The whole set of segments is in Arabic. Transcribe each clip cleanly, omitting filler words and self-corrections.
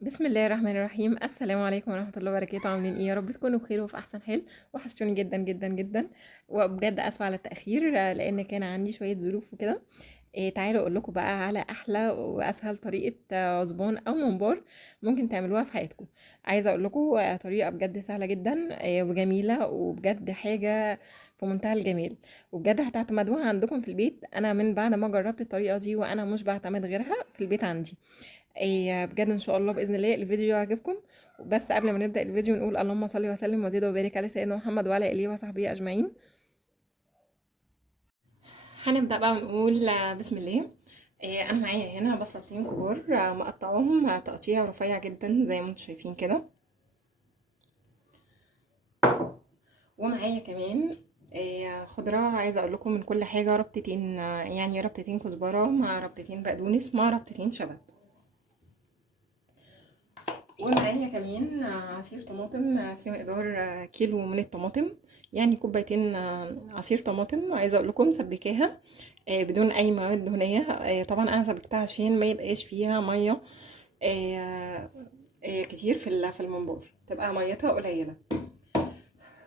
بسم الله الرحمن الرحيم. السلام عليكم ورحمة الله وبركاته. عاملين ايه؟ يا رب تكونوا بخير وفي احسن حال. وحشتوني جدا جدا جدا. وبجد اسفة على التأخير، لان كان عندي شوية ظروف وكده. تعالوا اقول لكم بقى على احلى واسهل طريقة عزبون او ممبار ممكن تعملوها في حياتكم. عايزة اقول لكم طريقة بجد سهلة جدا وجميلة، وبجد حاجة في منتهى الجمال. وبجد هتعتمدوها عندكم في البيت. انا من بعد ما جربت الطريقة دي وانا مش بعتمد غيرها في البيت عندي. بجد ان شاء الله باذن الله الفيديو يعجبكم. بس قبل ما نبدا الفيديو نقول اللهم صل وسلم وزد وبارك على سيدنا محمد وعلى اله وصحبه اجمعين. هنبدا بقى ونقول بسم الله. انا معايا هنا بصلتين كبار، مقطعهم تقطيع رفيع جدا زي ما انتم شايفين كده. ومعايا كمان خضره. عايزه اقول لكم من كل حاجه ربطتين، يعني ربطتين كزبره مع ربطتين بقدونس مع ربطتين شبت. ومعايا كمان عصير طماطم في مقدار كيلو من الطماطم، يعني كوبايتين عصير طماطم. عايزه اقول لكم سبكاها بدون اي مواد دهنيه. طبعا انا سبكتها عشان ما يبقاش فيها ميه كتير في الممبار، تبقى ميتها قليله.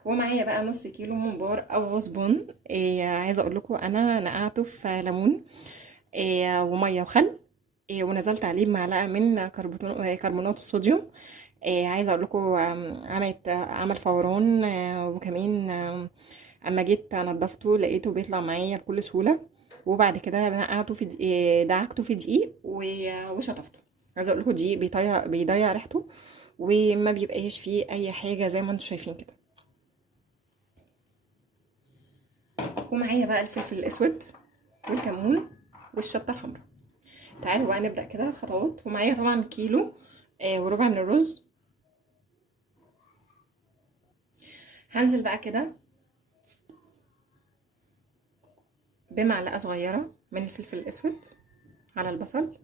ومعايا بقى نص كيلو ممبار او عزبون. عايزه اقول لكم انا نقعته في ليمون وميه وخل. ونزلت عليه بمعلقه من كربونات الصوديوم. عايزه اقول لكم عمل فوران. وكمان اما جيت نضفته لقيته بيطلع معايا بكل سهوله. وبعد كده نقعته في دعكته في دقيق وشطفته. عايزه اقول لكم دقيق بيضيع ريحته وما بيبقاش فيه اي حاجه زي ما انتم شايفين كده. ومعايا بقى الفلفل الاسود والكمون والشطه الحمراء. تعالوا بقى نبدا كده الخطوات. ومعايا طبعا كيلو وربع من الرز. هنزل بقى كده بمعلقه صغيره من الفلفل الاسود على البصل.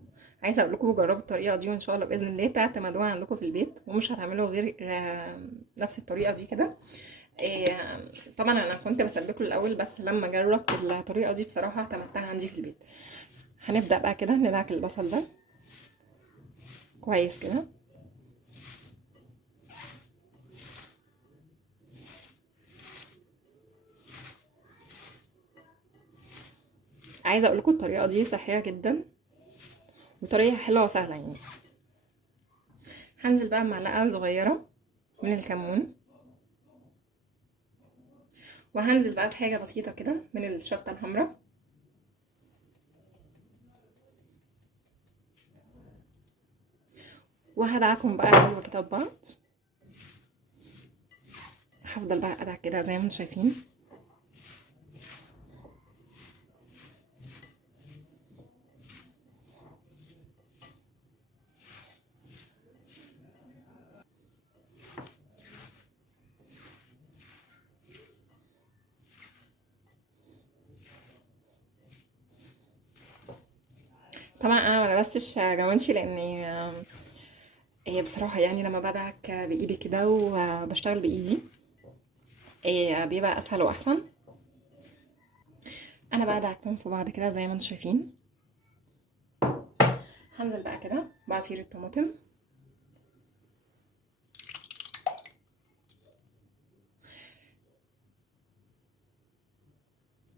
عايزه اقول لكم جربوا الطريقه دي وان شاء الله باذن الله تعتمدوها عندكم في البيت ومش هتعملوا غير نفس الطريقه دي كده. طبعا انا كنت بسبكه الاول، بس لما جربت الطريقه دي بصراحه اعتمدتها عندي في البيت. هنبدا بقى كده ندعك البصل ده كويس كده. عايزه اقول لكم الطريقه دي صحيه جدا وطريقه حلوه وسهله يعني. هنزل بقى بمعلقه صغيره من الكمون. وهنزل بقى بحاجه بسيطه كده من الشطه الحمراء. وهدعكم بقى حلو كده ببعض. هفضل بقى ادعك كده زي ما انتم شايفين. طبعا انا ما لبستش جوانتي لان هي بصراحه يعني لما بدعك بايدي كده وبشتغل بايدي بيبقى اسهل واحسن. انا بقى دعكتهم في بعض كده زي ما انتم شايفين. هنزل بقى كده بعصير الطماطم.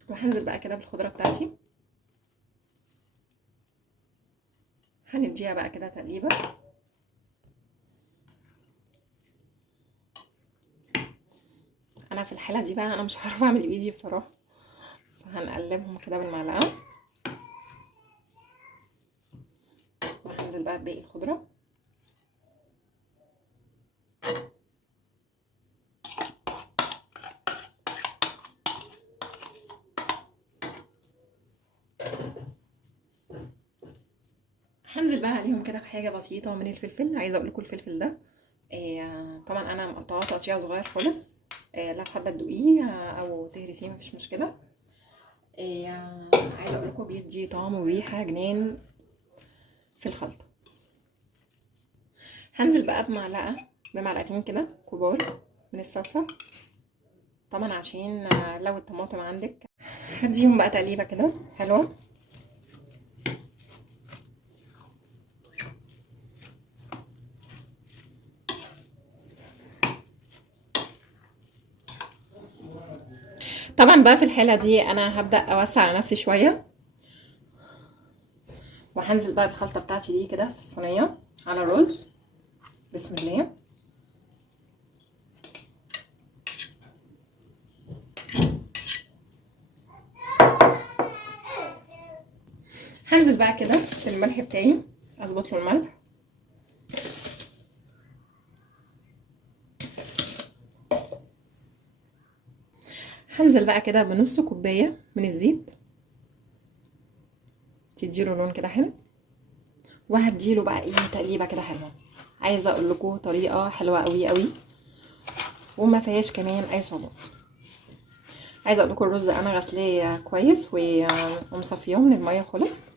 وهنزل بقى كده بالخضره بتاعتي. هنديها بقى كده تقليبه. انا في الحاله دي بقى انا مش هعرف اعمل بايدي بصراحه، فهنقلبهم كده بالمعلقه. وهنزل بقى بباقي الخضره. هنزل بقى عليهم كده بحاجه بسيطه من الفلفل. عايزه اقول لكم الفلفل ده طبعا انا مقطعاه تقطيع صغير خالص. لو حابه تدوقيه او تهرسيه مفيش مشكله. عايزه اقول لكم بيدي طعم وريحه جنان في الخلطه. هنزل بقى بمعلقتين كده كبار من الصلصه. طبعا عشان لو الطماطم عندك هديهم بقى تقليبه كده حلوه. طبعا بقى في الحالة دي انا هبدأ اوسع على نفسي شوية، وهنزل بقى بالخلطة بتاعتي دي كده في الصينية على الرز. بسم الله. هنزل بقى كده في الملح بتاعي، اظبط له الملح. هنزل بقى كده بنص كوباية من الزيت، تديله لون كده حلو. وهديله بقى ايه تقليبه كده حلوه. عايزه اقول لكم طريقه حلوه قوي قوي وما فيهاش كمان اي صعوبات. عايزه اقول لكم الرز انا غسلاه كويس ومصفياه من الميه خالص.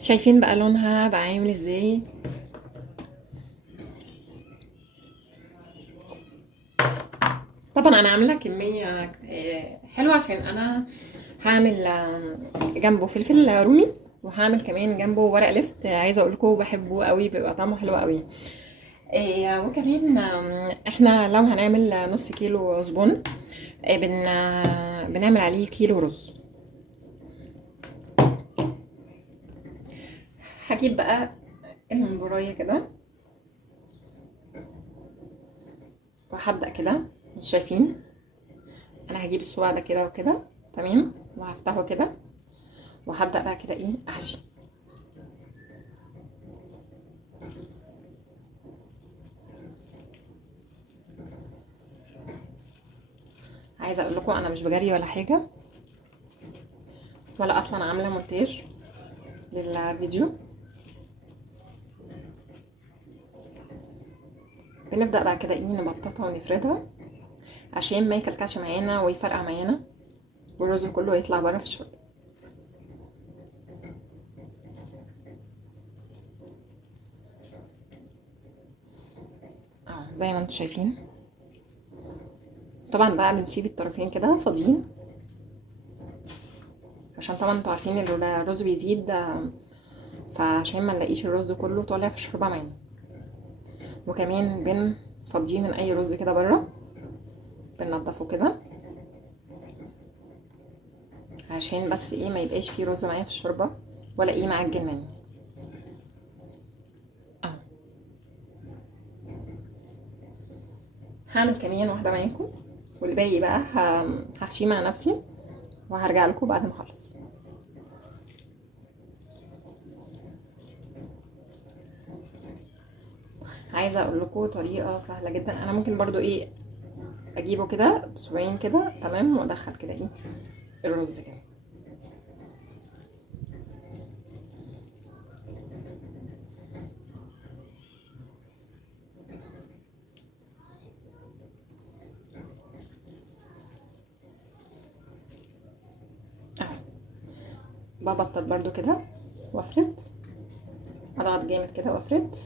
شايفين بقى لونها بقى عامل ازاي؟ طبعا انا عامله كميه حلوه عشان انا هعمل جنبه فلفل رومي، وهعمل كمان جنبه ورق لفت. عايزه اقول لكم بحبه قوي، بيبقى طعمه حلو قوي. وكمان احنا لو هنعمل نص كيلو عزبون بنعمل عليه كيلو رز. هجيب بقى الممبرايه كده، وهبدأ كده. مش شايفين؟ انا هجيب الصباع ده كده وكده، تمام، وهفتحه كده، وهبدأ بقى كده ايه احشي. عايزه اقول لكم انا مش بجري ولا حاجه، ولا اصلا عامله مونتاج للفيديو. بنبدأ بقى كده ايه نبططها ونفردها عشان ما يكلكعش معانا ويفرقع معانا، والرز كله يطلع بره في الشوربه. زي ما انتم شايفين. طبعا بقى بنسيب الطرفين كده فاضيين، عشان طبعا انتوا عارفين ان الرز بيزيد، فعشان ما نلاقيش الرز كله طالع في الشوربه معانا. وكمان بنفضيه من اي رز كده بره، بننضفه كده عشان بس ايه ما يبقاش فيه رز معايا في الشوربه ولا ايه معجن مني. اهو هعمل كمان واحده معاكم، والباقي بقى هحشيه مع نفسي، وهرجع لكم بعد ما اخلص. عايزه اقول لكم طريقه سهله جدا. انا ممكن برضو ايه اجيبه كده بصبعين كده، تمام، وادخل كده ايه الرز كده. اهو ببطل برضو كده وافرد، اضغط جامد كده وافرد،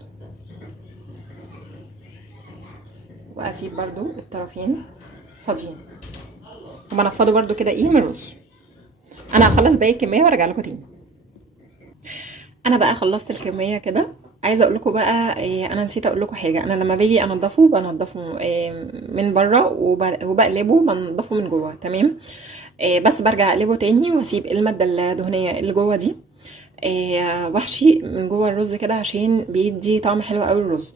واسيب برضو الطرفين فاضيين، وبنفضه برضو كده ايه من الرز. انا هخلص باقي الكميه وارجع لكم تاني. انا بقى خلصت الكميه كده. عايزه اقول لكم بقى انا نسيت اقول لكم حاجه. انا لما باجي انضفه بنضفه من بره، وبقلبه بنضفه من جوه، تمام. بس برجع اقلبه تاني واسيب الماده الدهنيه اللي جوه دي، واحشي من جوه الرز كده عشان بيدي طعم حلو قوي الرز.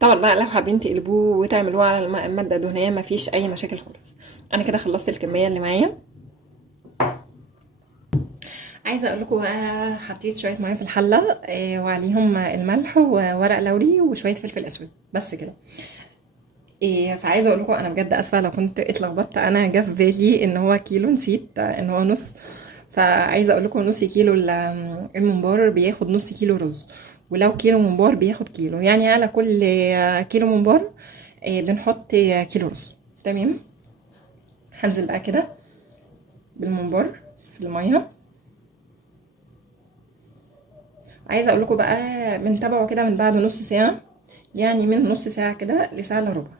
طبعا بقى لو حابين تقلبوه وتعملوه على الماده الدهنيه مفيش اي مشاكل خالص. انا كده خلصت الكميه اللي معايا. عايزه اقول لكم بقى حطيت شويه ميه في الحله، وعليهم الملح وورق لوري وشويه فلفل اسود، بس كده. فعايزه اقول لكم انا بجد اسفه لو كنت اتلخبطت. انا جه في بالي ان هو كيلو، نسيت ان هو نص. فعايزه اقول لكم نص كيلو الممبار بياخد نص كيلو رز، ولو كيلو ممبار بياخد كيلو، يعني على كل كيلو ممبار بنحط كيلو رز، تمام. هنزل بقى كده بالممبار في الميه. عايزه اقول لكم بقى بنتابعه كده من بعد نص ساعه، يعني من نص ساعه كده لساعه الا ربع.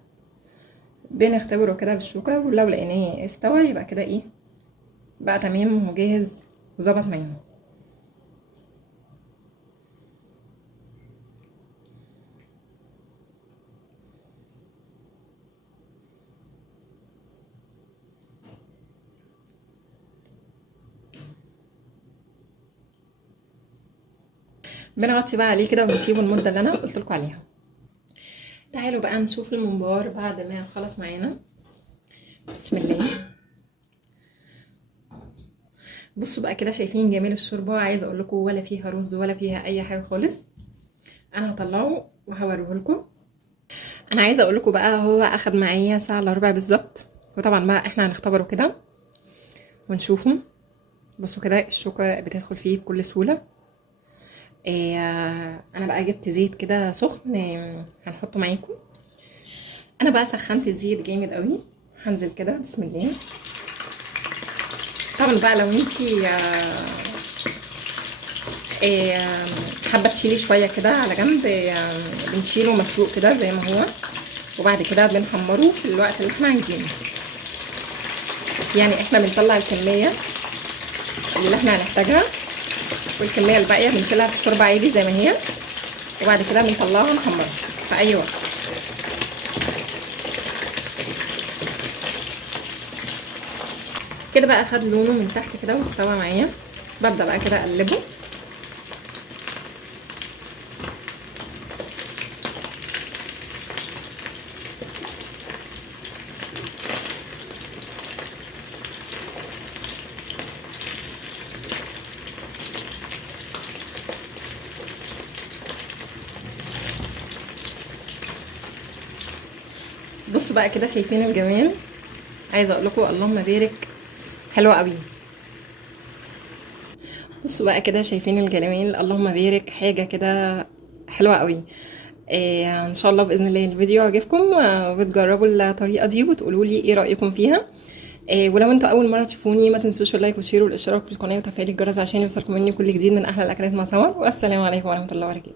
بنختبره كده بالشوكه، ولو لقيناه استوى يبقى كده ايه بقى تمام وجاهز وظبط معانا. بنغطي بقى عليه كده ونسيبه المده اللي انا قلت لكم عليها. تعالوا بقى نشوف الممبار بعد ما خلص معانا. بسم الله. بصوا بقى كده، شايفين جمال الشوربه؟ عايزه اقول لكم ولا فيها رز ولا فيها اي حاجه خالص. انا هطلعه وهوريه لكم. انا عايزه اقول لكم بقى، هو اخد معايا ساعه الا ربع بالظبط. وطبعا بقى احنا هنختبره كده ونشوفه. بصوا كده الشوكه بتدخل فيه بكل سهوله. انا بقى جبت زيت كده سخن، هنحطه معاكم. انا بقى سخنت الزيت جامد قوي. هنزل كده بسم الله. طبعا بقى لو انتي حابه تشيلي شويه كده على جنب، بنشيله مسلوق كده زي ما هو، وبعد كده بنحمره في الوقت اللي احنا عايزينه. يعني احنا بنطلع الكميه اللي احنا هنحتاجها، والكميه الباقيه بنشيلها في الشوربه عادي زي ما هي، وبعد كده بنطلعها نحمرها في اي وقت. كده بقى خد لونه من تحت كده واستوى معايا. ببدا بقى كده اقلبه. بصوا بقى كده، شايفين الجمال؟ عايزه اقول لكم اللهم بارك، حلوه قوي. بصوا بقى كده، شايفين الجمال؟ اللهم بارك، حاجه كده حلوه قوي. ان شاء الله باذن الله الفيديو عجبكم، وتجربوا الطريقه دي وتقولوا لي ايه رايكم فيها. ولو انتوا اول مره تشوفوني، ما تنسوش اللايك والشير والاشتراك في القناه وتفعيل الجرس عشان يوصلكم مني كل جديد من احلى الاكلات مع سمر. والسلام عليكم ورحمه الله وبركاته.